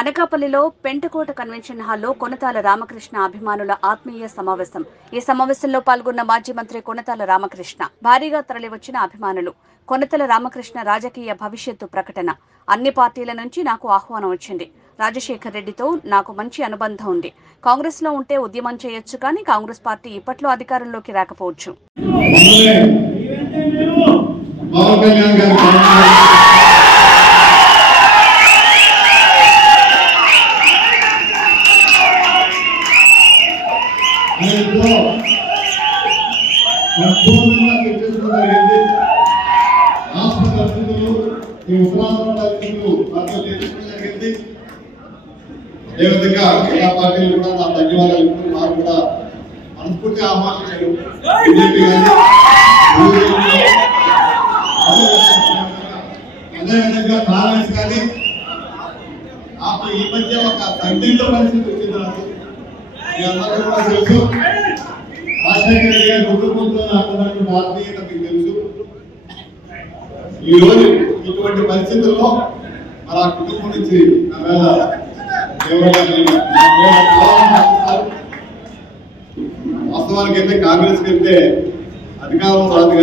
అనకాపల్లిలో పెంటకోట కన్వెన్షన్ హాల్లో కొనతాల రామకృష్ణ అభిమానుల ఆత్మీయ సమావేశం. ఈ సమావేశంలో పాల్గొన్న మాజీ మంత్రి కొనతాల రామకృష్ణ, భారీగా తరలివచ్చిన అభిమానులు. కొనతాల రామకృష్ణ రాజకీయ భవిష్యత్తు ప్రకటన. అన్ని పార్టీల నుంచి నాకు ఆహ్వానం వచ్చింది. రాజశేఖర్ రెడ్డితో నాకు మంచి అనుబంధం ఉంది. కాంగ్రెస్ లో ఉంటే ఉద్యమం చేయొచ్చు, కానీ కాంగ్రెస్ పార్టీ ఇప్పట్లో అధికారంలోకి రాకపోవచ్చు. పార్టీలు కూడా నా ధన్యవాదాలు. నాకు కూడా మనస్ఫూర్తిగా ఆహ్వానించారు. అదేవిధంగా కాంగ్రెస్ కానీ నాకు ఈ మధ్య ఒక తండ్రిలో పరిస్థితి వచ్చింది. నాకు మీ అందరూ కూడా తెలుసు. రాజశేఖర రెడ్డి గారి కుటుంబంతో నాకు ఉన్నటువంటి ఆత్మీయత మీకు తెలుసు. ఈ రోజు ఇటువంటి పరిస్థితుల్లో మరి ఆ కుటుంబం నుంచి నా మీద వాస్తవానికి అయితే కాంగ్రెస్ వెళ్తే అధికారం రాదు,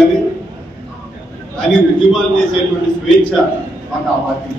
కానీ ఉద్యమాలు చేసేటువంటి స్వేచ్ఛ మాకు ఆ పార్టీ